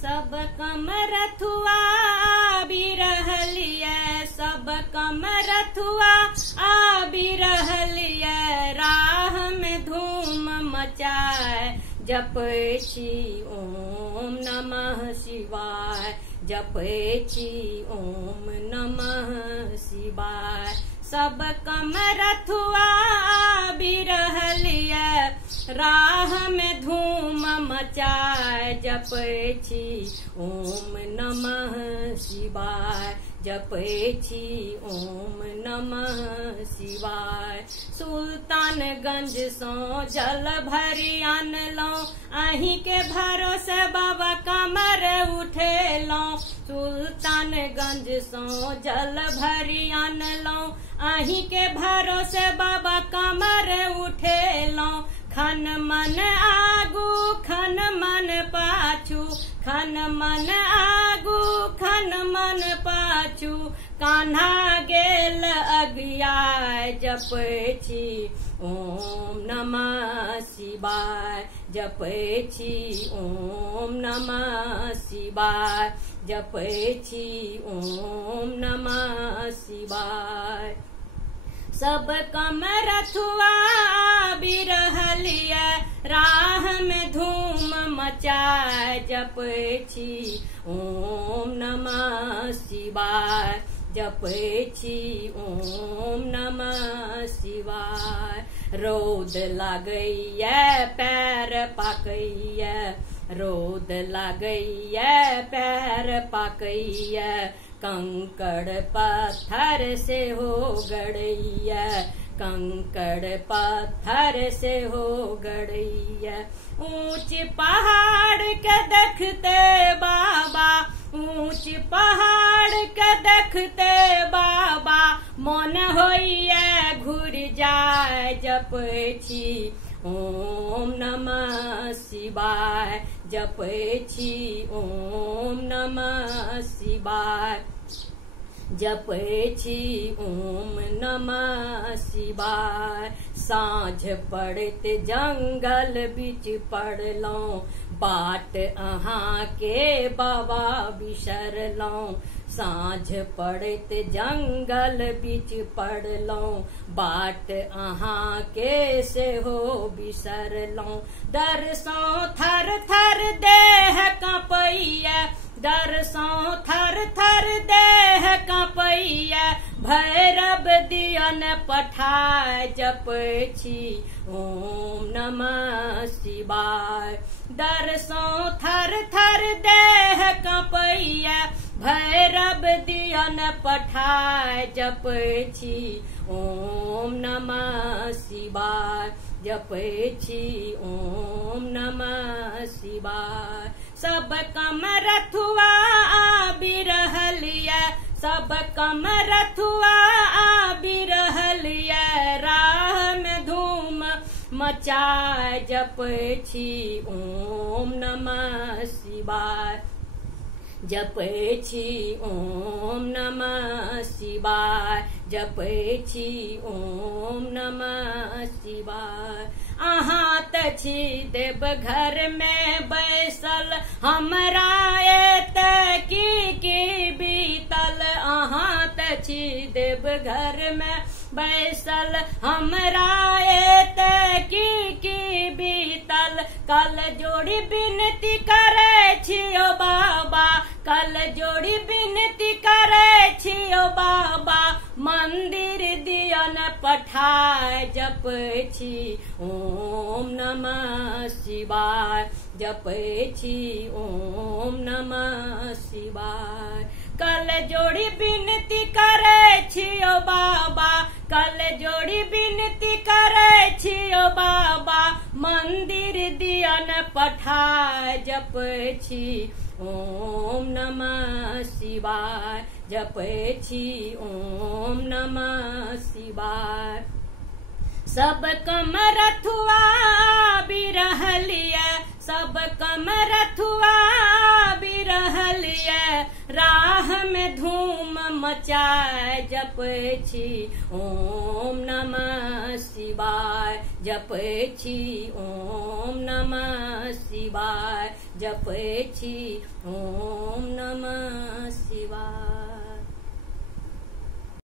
सब कम रथुआ बिरहलिया, सब कम रथुआ आ बिरहलिया, राह में धूम मचाए जपै छी ओम नमः शिवाय, जपै छी ओम नमः शिवाय। सब कम रथुआ बिरहलिया, राह में धूम मचाए जपै छी ओम नमः शिवाय, जपै छी ओम नमः शिवाय। सुल्तानगंज सो जल भरी आनलौं, अहीं के भरोसे बाबा कमर उठेलौं। सुल्तानगंज सो जल भरी आनलौं, अहीं के भरोसे बाबा कमर उठेलौं। खन मन आगू खन मन पाछू, खन मन आगू खन मन पाछू, कान्हा गेल अगियाय जपै छी ओम नमः शिवाय, जपै छी ओम नमः शिवाय, जपै छी ओम नमः शिवाय। सब कम रथुआ बिरहलिया, राह में धूम मचाए जपै छी ओम नमः शिवाय, जपै छी ओम नमः शिवाय। रौद लागैया पैर पाकैया, रौद लागैया पैर पाकैया, कंकड़ पत्थर से हो गड़ैया, कंकड़ पत्थर से हो गड़ैया। ऊंच पहाड़ के देखते बाबा, ऊंच पहाड़ के देखते बाबा, मन होइया घुर जाए जपै छी ओम नमः शिवाय, जपै छी ओम नमः शिवाय, जपै छी ओम नमः शिवाय। साँझ पड़त जंगल बीच पड़लौं, बाट अहाँ के बाबा बिसरलौं। साँझ पड़त जंगल बीच पड़लौं, बाट अहाँ के सेहो बिसरलौं। दरसों थर थर देह कांपैया, दरसों थर थर देह कांपैया, भैरव दियन पठाए जपै छी ओम नमः शिवाय। दरसों थर थर देह कांपैया, भैरव दियन पठाए जपै छी ओम नमः शिवाय, जपै छी ओम नमः शिवाय। सब कम रथुआ बिरहलिया, सब कम रथुआ बिरहलिया, राह में धूम मचाए जपै छी ओम नमः शिवाय, जपै छी ओम नमः शिवाय, जपै छी ओम नमः शिवाय। अहाँ त छी देवघर में बैसल, हमरा एतै की बीतल। अहाँ त छी देवघर में बैसल, हमरा एतै की बीतल। कल जोड़ी बिनती करे छियो बाबा, कल जोड़ी बिनती करे छियो बाबा, मंदिर दियन पठाए जपै छी ओम नमः शिवाय, जपै छी ओम नमः शिवाय। कल जोड़ी बिनती करे छियो बाबा, कल जोड़ी बिनती करे छियो बाबा, मंदिर दियन पठाए जपै छी ओम नमः शिवाय, जपै छी ओम नमः शिवाय। सब कम रथुआ बिरहलिया, सब कम रथुआ बिरहलिया, राह में धूम मचाए जपै छी ओम नमः शिवाय, जपै छी ओम नमः शिवाय, जपै छी ओम नमः शिवाय।